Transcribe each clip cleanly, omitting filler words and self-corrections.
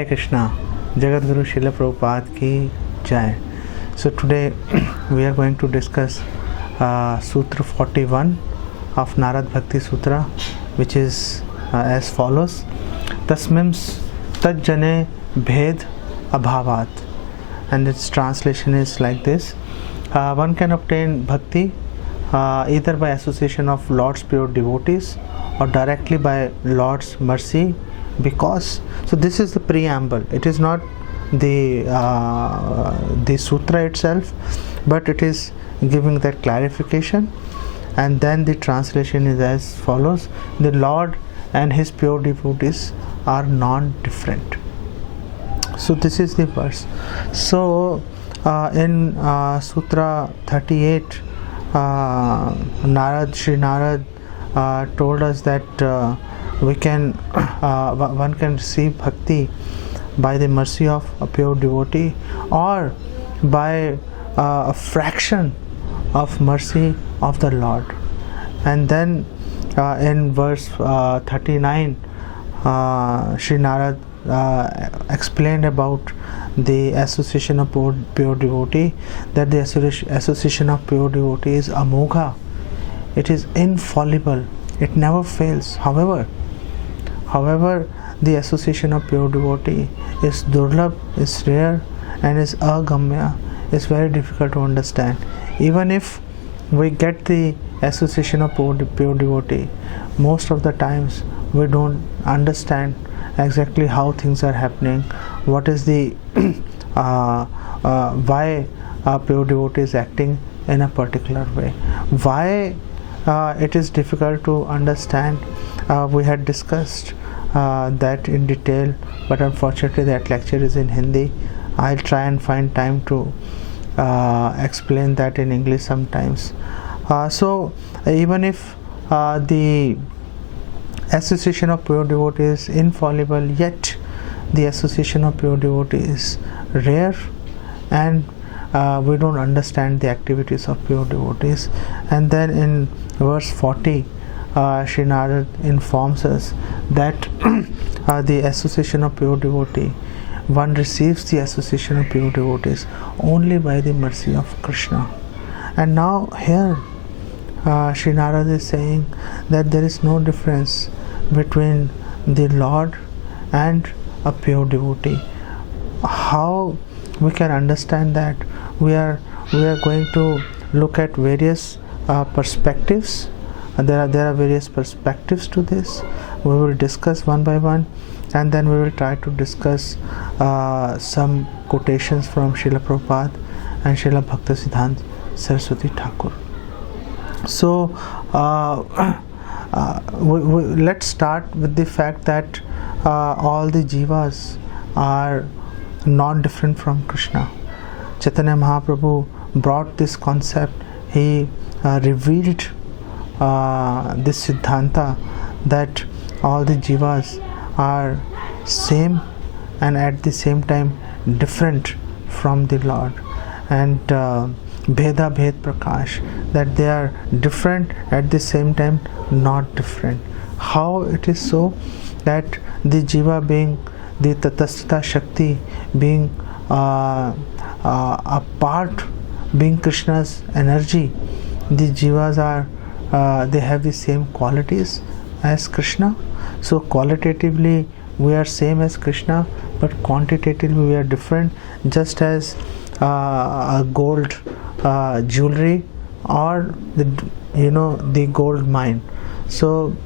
Hare Krishna, Jagat Guru Srila Prabhupada ki Jai. So today we are going to discuss Sutra 41 of Narad Bhakti Sutra, which is as follows. Tasmims tajjane bhed abhavat. And its translation is like this. One can obtain bhakti either by association of Lord's pure devotees or directly by Lord's mercy, because so this is the preamble. It is not the sutra itself, but it is giving that clarification. And then the translation is as follows: the Lord and his pure devotees are non-different. So this is the verse. So in Sutra 38, Sri Narad told us that one can receive bhakti by the mercy of a pure devotee or by a fraction of mercy of the Lord. And then in verse 39, Sri Narad explained about the association of pure devotee, that the association of pure devotee is amogha. It is infallible. It never fails. However, the association of pure devotee is durlabh, is rare, and is agamya, is very difficult to understand. Even if we get the association of pure devotee, most of the times we don't understand exactly how things are happening, what is the why a pure devotee is acting in a particular way, why it is difficult to understand. We had discussed that in detail, but unfortunately that lecture is in Hindi. I'll try and find time to explain that in English sometimes. So even if the association of pure devotee is infallible, yet the association of pure devotee is rare, and we don't understand the activities of pure devotees. And then in verse 40, Sri Narad informs us that the association of pure devotee, one receives the association of pure devotees only by the mercy of Krishna. And now here Sri Narad is saying that there is no difference between the Lord and a pure devotee. How we can understand that? We are going to look at various perspectives. There are various perspectives to this. We will discuss one by one, and then we will try to discuss some quotations from Srila Prabhupada and Srila Bhaktisiddhanta Saraswati Thakur. So let's start with the fact that all the jivas are not different from Krishna. Chaitanya Mahaprabhu brought this concept. He revealed this siddhanta that all the jivas are same and at the same time different from the Lord, and bheda bhed prakash, that they are different at the same time not different. How it is so? That the jiva being the tatastha shakti, being a part, being Krishna's energy, the jivas are they have the same qualities as Krishna. So qualitatively we are same as Krishna, but quantitatively we are different, just as a gold jewelry or the gold mine. So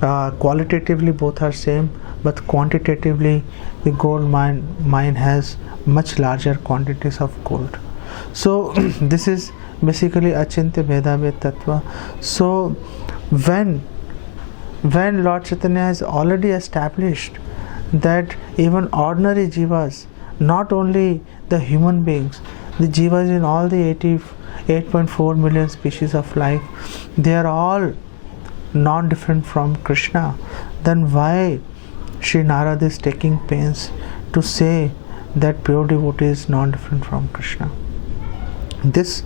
qualitatively both are same, but quantitatively the gold mine has much larger quantities of gold. So this is basically achintya bheda bhed tattva. So when Lord Chaitanya has already established that even ordinary jivas, not only the human beings, the jivas in all the 8.4 million species of life, they are all not different from Krishna, then why Sri Narad is taking pains to say that pure devotee is not different from Krishna? This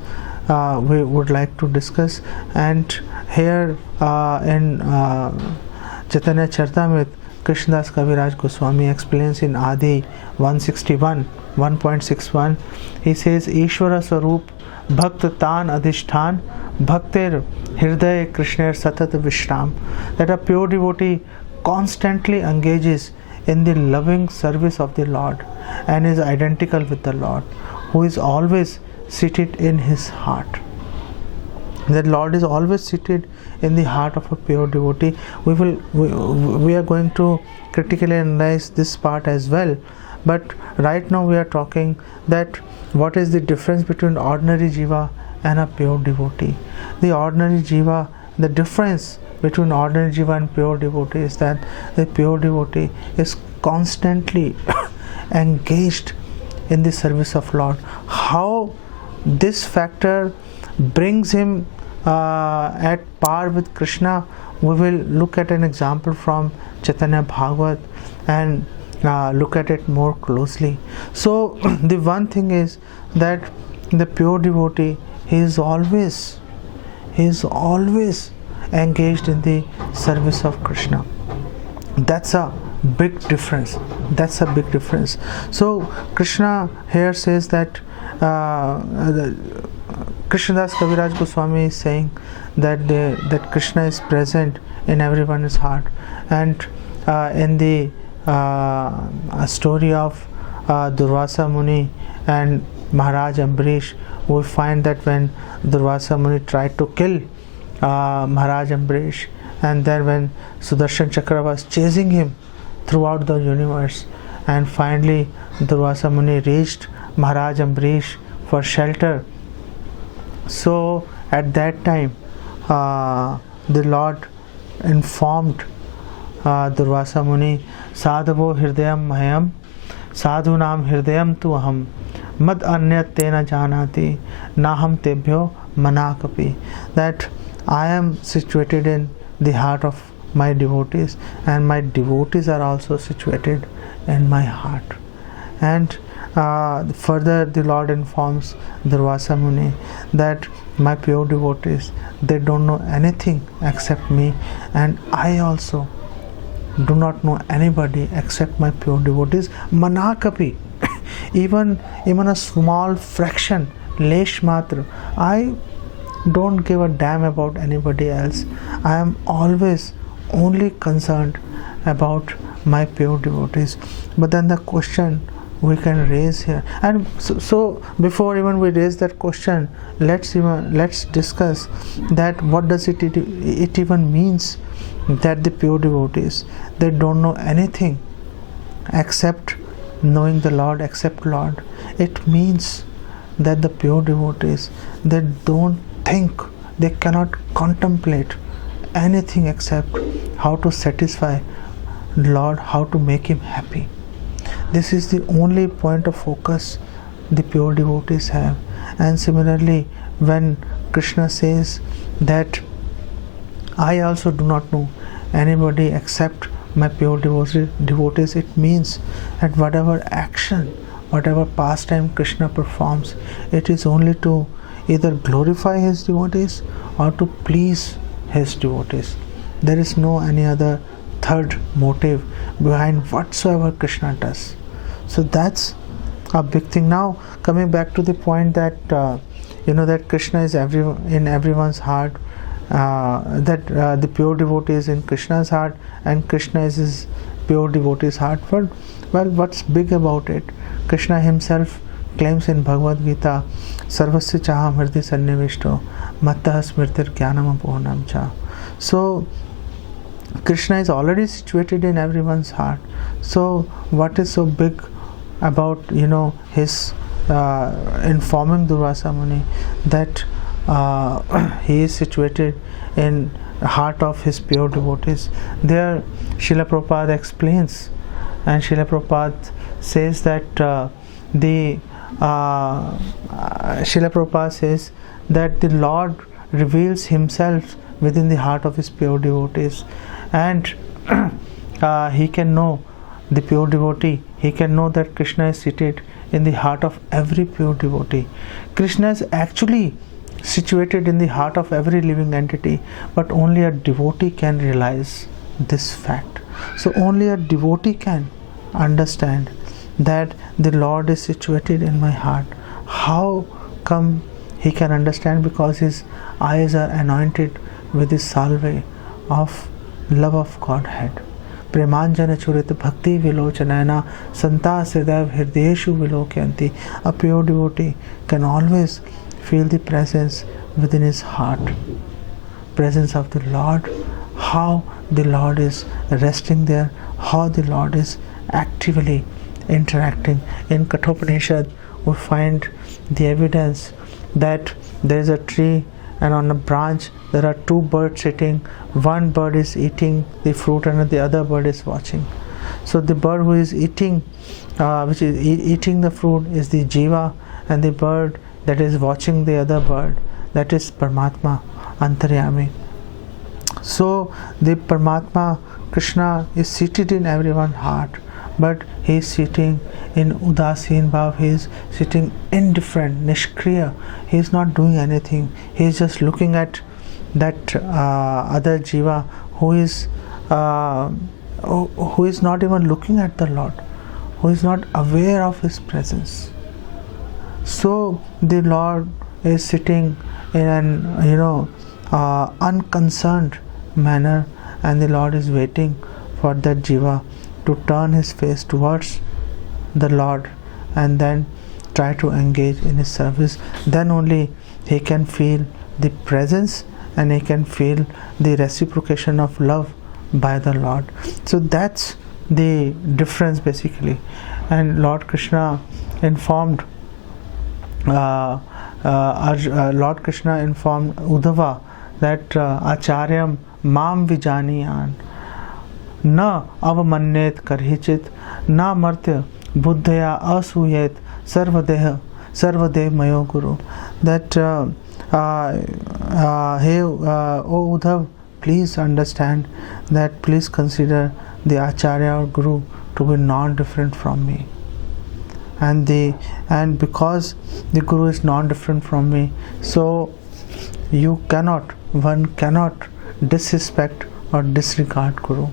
we would like to discuss. And here in Chaitanya Charitamrita, Krishnadas Kaviraj Goswami explains in Adi 161, 1.61. He says, Ishvara Swarup Bhakt Tan Adhishthan Bhaktir Hriday Krishner Satat Vishram. That a pure devotee constantly engages in the loving service of the Lord and is identical with the Lord, who is always seated in his heart. The Lord is always seated in the heart of a pure devotee. We are going to critically analyze this part as well, but right now we are talking that what is the difference between ordinary jiva and a pure devotee. The ordinary jiva, the difference between ordinary jiva and pure devotee is that the pure devotee is constantly engaged in the service of Lord. How this factor brings him at par with Krishna, we will look at an example from Chaitanya Bhagavat and look at it more closely. So the one thing is that the pure devotee, he is always engaged in the service of Krishna. That's a big difference. So Krishna here says that Krishnadas Kaviraj Goswami is saying that Krishna is present in everyone's heart, and in the story of Durvasa Muni and Maharaj Ambarish, we find that when Durvasa Muni tried to kill Maharaj Ambarish, and then when Sudarshan Chakra was chasing him throughout the universe, and finally Durvasa Muni reached Maharaj Ambarish for shelter. So at that time the Lord informed Durvasa Muni, Sadhavo Hridayam Mahayam Sadhunam Hridayam tu aham Mad Anyat Tena Janati Naham Tebhyo Manakapi, that I am situated in the heart of my devotees, and my devotees are also situated in my heart. And further the Lord informs Durvasa Muni that my pure devotees, they don't know anything except me, and I also do not know anybody except my pure devotees. Manakapi, even a small fraction, lesh matra, I don't give a damn about anybody else. I am always only concerned about my pure devotees. But then the question we can raise here, and so before even we raise that question, let's discuss that what does it even means that the pure devotees, they don't know anything except knowing the Lord, except Lord. It means that the pure devotees, they don't think, they cannot contemplate anything except how to satisfy Lord, how to make him happy. This is the only point of focus the pure devotees have. And similarly, when Krishna says that I also do not know anybody except my pure devotees, it means that whatever action, whatever pastime Krishna performs, it is only to either glorify his devotees or to please his devotees. There is no any other third motive behind whatsoever Krishna does. So that's a big thing. Now coming back to the point that that Krishna is in everyone's heart, that the pure devotee is in Krishna's heart and Krishna is his pure devotee's heart. Well, what's big about it? Krishna himself claims in Bhagavad Gita, Sarvasya Chaham Hriday Sannivishto Mattah Smritir Jnanam Apohanam Cha. So Krishna is already situated in everyone's heart. So what is so big about his informing Durvasa Muni that he is situated in the heart of his pure devotees? There Srila Prabhupada explains, and Srila Prabhupada says that Srila Prabhupada says that the Lord reveals himself within the heart of his pure devotees, and he can know the pure devotee, he can know that Krishna is seated in the heart of every pure devotee. Krishna is actually situated in the heart of every living entity, but only a devotee can realize this fact. So only a devotee can understand that the Lord is situated in my heart. How come he can understand? Because his eyes are anointed with the salve of love of Godhead. Premanjana churit bhakti vilochanayana santa siddhav hirdeshu vilokyanti. A pure devotee can always feel the presence within his heart, presence of the Lord, how the Lord is resting there, how the Lord is actively interacting. In Kathopanishad we find the evidence that there is a tree and on a branch there are two birds sitting. One bird is eating the fruit and the other bird is watching. So the bird who is eating, which is eating the fruit, is the jiva, and the bird that is watching the other bird, that is Paramatma, Antaryami. So the Paramatma, Krishna, is seated in everyone's heart, but he is sitting in Udasin Bhav, he is sitting indifferent, Nishkriya. He is not doing anything, he is just looking at that other jiva who is not even looking at the Lord, who is not aware of his presence. So the Lord is sitting in an unconcerned manner, and the Lord is waiting for that jiva to turn his face towards the Lord and then try to engage in his service. Then only he can feel the presence and he can feel the reciprocation of love by the Lord. So that's the difference basically. And Lord Krishna informed Lord Krishna informed Uddhava that Acharyam mam vijaniyan na avamanyet karhichit na martya buddhaya asuyet sarvadev mayo guru. That hey, O Uddhav, please understand that, please consider the Acharya or Guru to be non-different from me. And because the Guru is non-different from me, so one cannot disrespect or disregard Guru.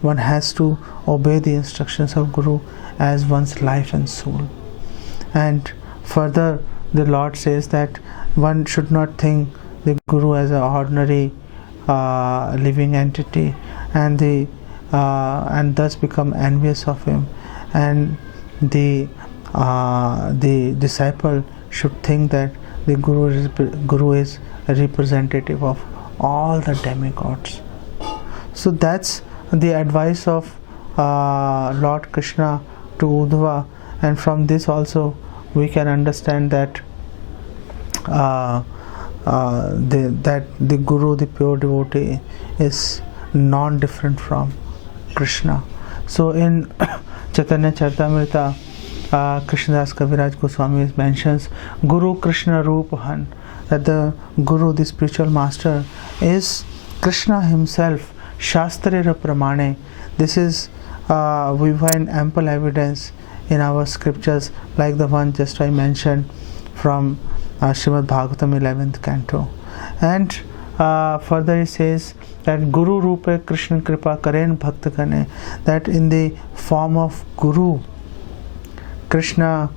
One has to obey the instructions of Guru as one's life and soul. And further, the Lord says that one should not think the Guru as an ordinary living entity, and thus become envious of him. And the disciple should think that the Guru is a representative of all the demigods. So that's the advice of Lord Krishna to Uddhava, and from this also we can understand that the Guru, the pure devotee, is non-different from Krishna. So in Chaitanya Charitamrita, Krishnadas Kaviraj Goswami mentions Guru Krishna Rupahan, that the Guru, the spiritual master, is Krishna himself, Shastrera Pramane. This is, we find ample evidence in our scriptures, like the one just I mentioned from Srimad Bhagavatam 11th canto. And further he says that Guru Rupe Krishna Kripa Karen Bhakta Kane, that in the form of Guru, Krishna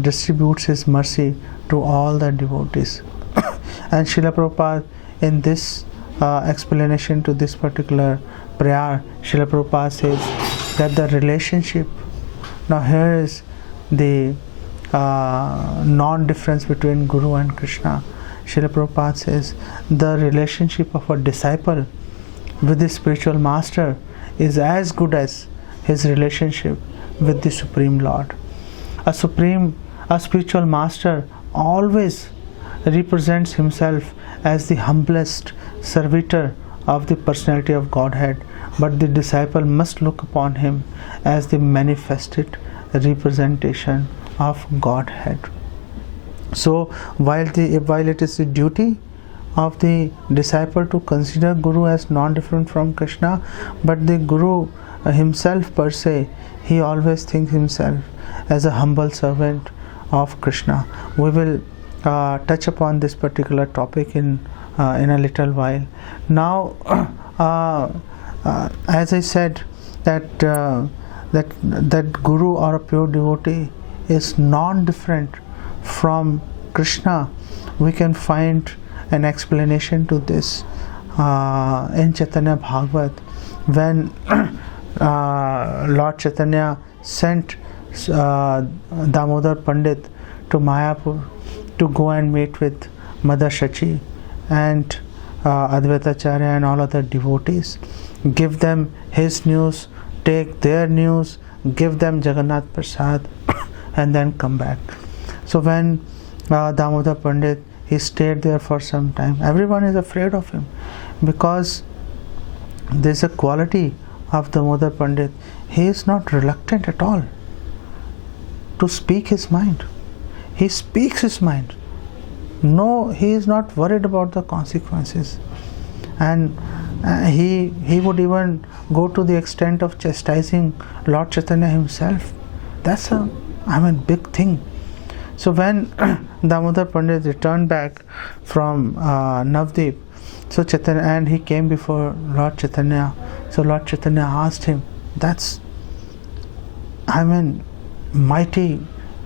distributes his mercy to all the devotees. And Srila Prabhupada, in this explanation to this particular prayer, Srila Prabhupada says that the relationship, now here is the non-difference between Guru and Krishna. Srila Prabhupada says the relationship of a disciple with the spiritual master is as good as his relationship with the Supreme Lord. A spiritual master always represents himself as the humblest servitor of the personality of Godhead, but the disciple must look upon him as the manifested representation of Godhead. So while it is the duty of the disciple to consider Guru as non-different from Krishna, but the Guru himself per se, he always thinks himself as a humble servant of Krishna. We will touch upon this particular topic in a little while. Now, as I said, that guru or a pure devotee is non-different from Krishna, we can find an explanation to this in Chaitanya Bhagavat, when Lord Chaitanya sent Damodar Pandit to Mayapur to go and meet with Mother Shachi and Advaitacharya and all other devotees, give them his news, take their news, give them Jagannath Prasad and then come back. So when Damodar Pandit, he stayed there for some time, everyone is afraid of him, because there is a quality of Damodar Pandit. He is not reluctant at all to speak his mind. He speaks his mind. No, he is not worried about the consequences. And he would even go to the extent of chastising Lord Chaitanya himself. That's a big thing. So when Damodar Pandit returned back from Navdeep, so Chaitanya, and he came before Lord Chaitanya, so Lord Chaitanya asked him, that's mighty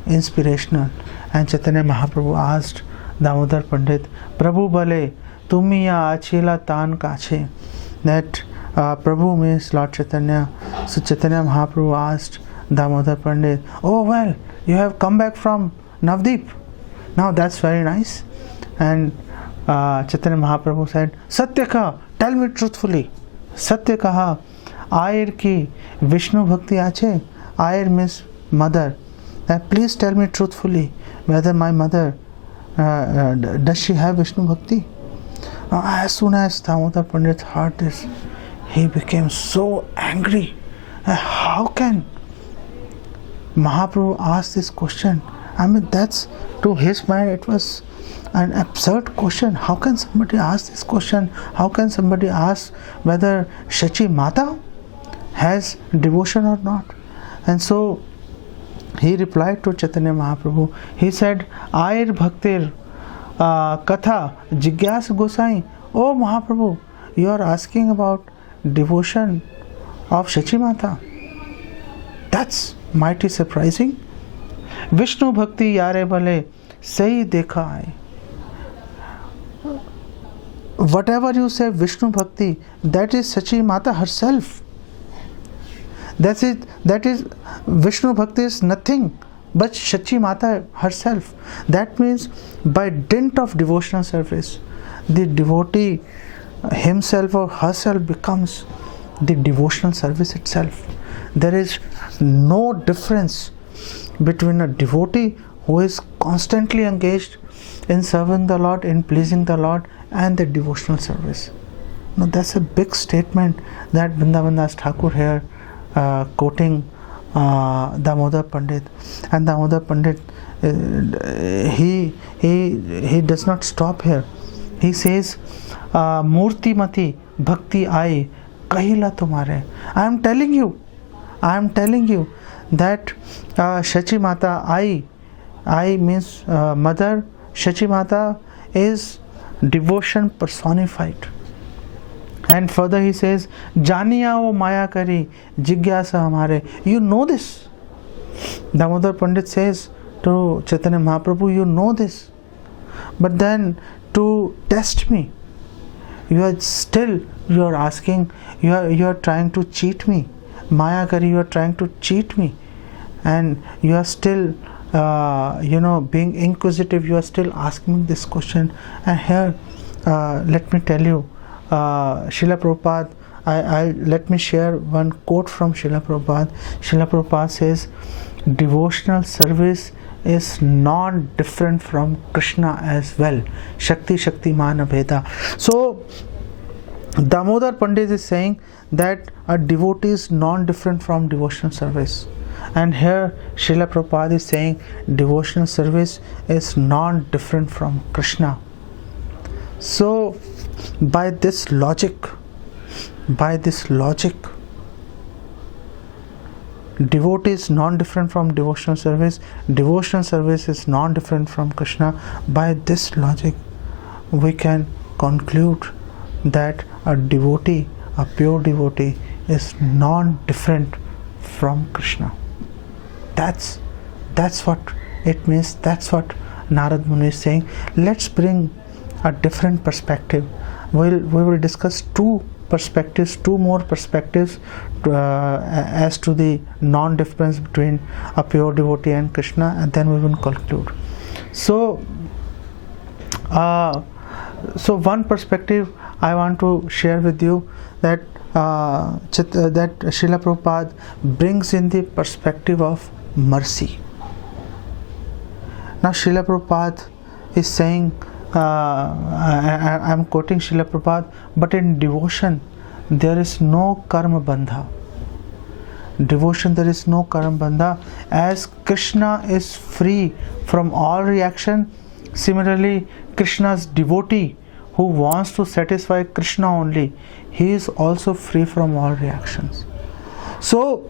inspirational. And Chaitanya Mahaprabhu asked Damodar Pandit, Prabhu bale tumi ya achila tan kache. That Prabhu means Lord Chaitanya. So Chaitanya Mahaprabhu asked Damodar Pandit, oh well, you have come back from Navdeep. Now that's very nice. And Chaitanya Mahaprabhu said, Satya kaha, tell me truthfully. Satya kaha, Ayir ki Vishnu bhakti ache. Ayir means mother. Please tell me truthfully whether my mother, does she have Vishnu bhakti? As soon as Damodar Pandit heard this, he became so angry. How can Mahaprabhu ask this question? That's, to his mind, it was an absurd question. How can somebody ask this question? How can somebody ask whether Shachi Mata has devotion or not? And so he replied to Chaitanya Mahaprabhu. He said, Ayir Bhaktir Katha Jigyas Gosai. Oh Mahaprabhu, you are asking about devotion of Shachi Mata. That's mighty surprising. Vishnu Bhakti Yare Bale Sahi Dekha Hai. Whatever you say Vishnu Bhakti, that is Shachi Mata herself. That is Vishnu Bhakti is nothing but Shachi Mata herself. That means by dint of devotional service, the devotee himself or herself becomes the devotional service itself. There is no difference between a devotee who is constantly engaged in serving the Lord, in pleasing the Lord, and the devotional service. Now that's a big statement that Vrindavan Das Thakur here quoting Damodar Pandit. And Damodar Pandit, he does not stop here. He says, Murti Mati Bhakti Ai Kahila Tumare. I am telling you that Shachi Mata, I means mother, Shachi Mata is devotion personified. And further he says, Janiya o Maya Kari Jigyasa Hamare. You know this. Damodar Pandit says to Chaitanya Mahaprabhu, you know this. But then to test me, you are asking, you are trying to cheat me. Maya Kari, you are trying to cheat me. And you are still being inquisitive, you are still asking this question. And here let me tell you, Srila Prabhupada, let me share one quote from Srila Prabhupada. Srila Prabhupada says, devotional service is not different from Krishna as well. Shakti Shakti Mana Bheda. So Damodar Pandit is saying that a devotee is non-different from devotional service. And here Srila Prabhupada is saying devotional service is non-different from Krishna. So by this logic, devotee is non-different from devotional service is non-different from Krishna. By this logic, we can conclude that a devotee, a pure devotee, is non-different from Krishna. That's what it means. That's what Narad Muni is saying. Let's bring a different perspective. We will discuss two more perspectives as to the non-difference between a pure devotee and Krishna, and then we will conclude. So one perspective I want to share with you, that Srila Prabhupada brings in the perspective of mercy. Now Srila Prabhupada is saying, I am quoting Srila Prabhupada, but in devotion there is no karma bandha. Devotion there is no karma bandha. As Krishna is free from all reaction, similarly Krishna's devotee who wants to satisfy Krishna only, he is also free from all reactions. So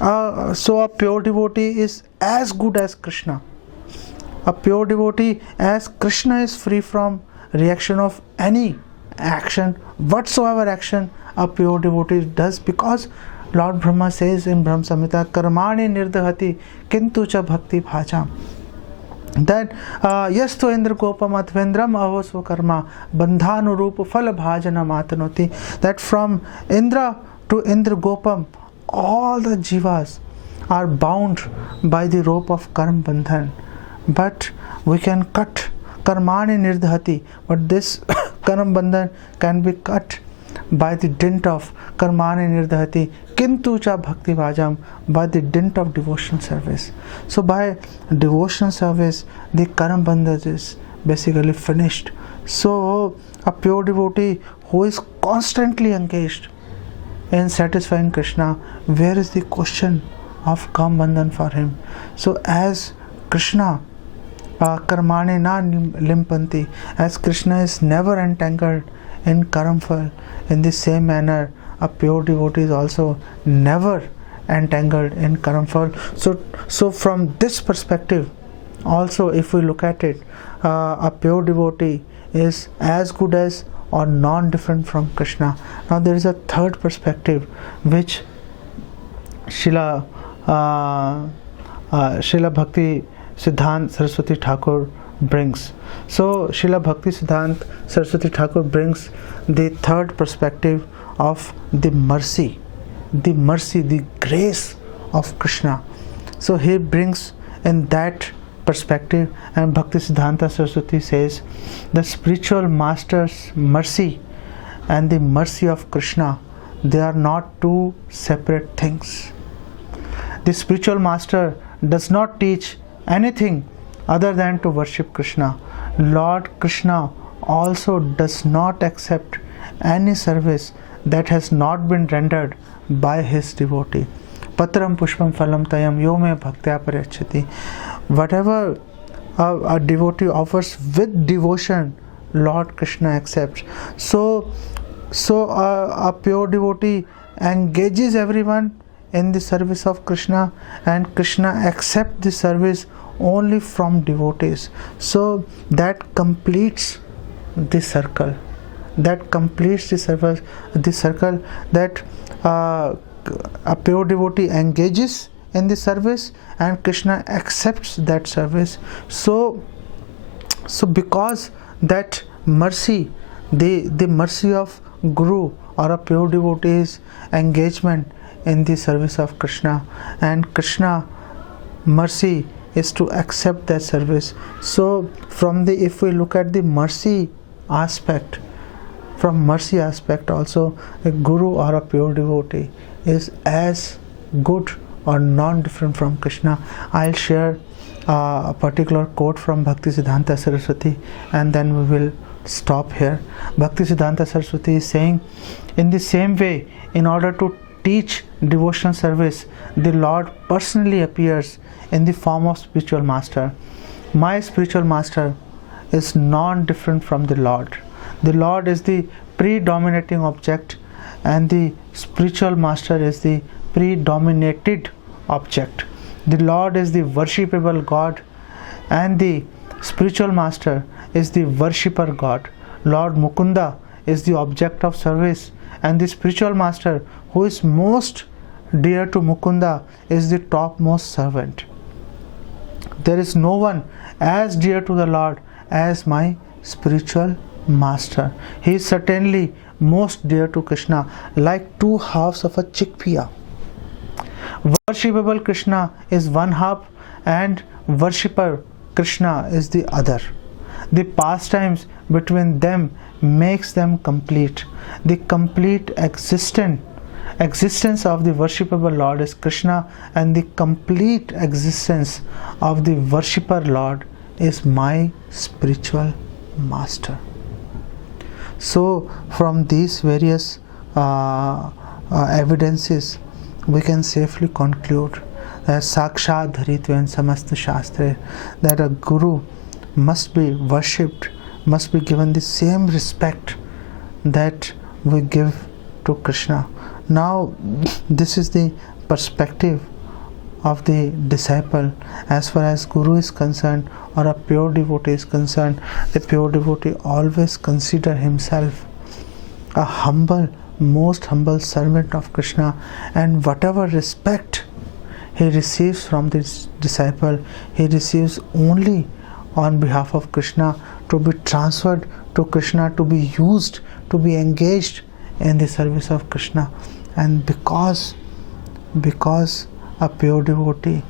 a pure devotee is as good as Krishna. A pure devotee, as Krishna is free from reaction of any action, whatsoever action a pure devotee does, because Lord Brahma says in Brahma Samhita, Karmani nirdhati kintu cha bhakti bhajam, that yasto indra gopam atvendram avosva karma bandhanurupa phala bhajana matanoti, that from Indra to Indra Gopam all the jivas are bound by the rope of karma bandhan, but we can cut karmani nirdhati, but this karma bandhan can be cut by the dint of karmani nirdhati kintu cha bhakti bhajam, by the dint of devotional service. So by devotional service the karma bandhan is basically finished. So a pure devotee who is constantly engaged in satisfying Krishna, where is the question of karma bandhan for him? So as Krishna karmane na limpanti, as Krishna is never entangled in karmafal, in the same manner a pure devotee is also never entangled in karmafal. So from this perspective also, if we look at it, a pure devotee is as good as or non-different from Krishna. Now there is a third perspective which Srila Bhakti Siddhanta Saraswati Thakur brings. So Srila Bhakti Siddhanta Saraswati Thakur brings the third perspective of the mercy, the grace of Krishna. So he brings in that perspective, and Bhakti Siddhanta Saraswati says the spiritual master's mercy and the mercy of Krishna, they are not two separate things. The spiritual master does not teach anything other than to worship Krishna. Lord Krishna also does not accept any service that has not been rendered by his devotee. Patram pushpam phalam tayam yo me bhaktya parachati. Whatever a devotee offers with devotion, Lord Krishna accepts. So a pure devotee engages everyone in the service of Krishna, and Krishna accepts the service only from devotees. So that completes the circle. That completes the service, the circle, that a pure devotee engages in the service and Krishna accepts that service. So because that mercy, the mercy of Guru or a pure devotee's engagement in the service of Krishna, and Krishna mercy is to accept that service. So if we look at the mercy aspect, from mercy aspect also, a guru or a pure devotee is as good or non-different from Krishna. I'll share a particular quote from Bhakti Siddhanta Saraswati, and then we will stop here. Bhakti Siddhanta Saraswati is saying, in the same way, in order to teach devotional service, the Lord personally appears in the form of spiritual master. My spiritual master is non-different from the Lord. The Lord is the predominating object and the spiritual master is the predominated object. The Lord is the worshipable God and the spiritual master is the worshipper God. Lord Mukunda is the object of service, and the spiritual master who is most dear to Mukunda is the topmost servant. There is no one as dear to the Lord as my spiritual master. He is certainly most dear to Krishna, like two halves of a chickpea. Worshipable Krishna is one half and worshipper Krishna is the other. The pastimes between them makes them complete. The complete existence of the worshipable Lord is Krishna, and the complete existence of the worshipper Lord is my spiritual master. So from these various evidences we can safely conclude that Sakshat Dharitven Samasta Shastre, that a guru must be worshipped, must be given the same respect that we give to Krishna. Now this is the perspective of the disciple. As far as guru is concerned, or a pure devotee is concerned, the pure devotee always consider himself a humble, most humble servant of Krishna, and whatever respect he receives from this disciple, he receives only on behalf of Krishna, to be transferred to Krishna, to be used, to be engaged in the service of Krishna. And because a pure devotee,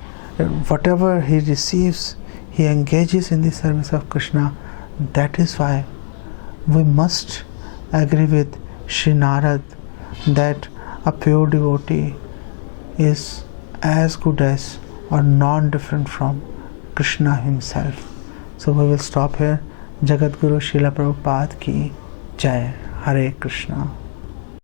whatever he receives, he engages in the service of Krishna. That is why we must agree with Sri Narad that a pure devotee is as good as or non-different from Krishna himself. So we will stop here. Jagat Guru Srila Prabhupada ki Jai. Hare Krishna.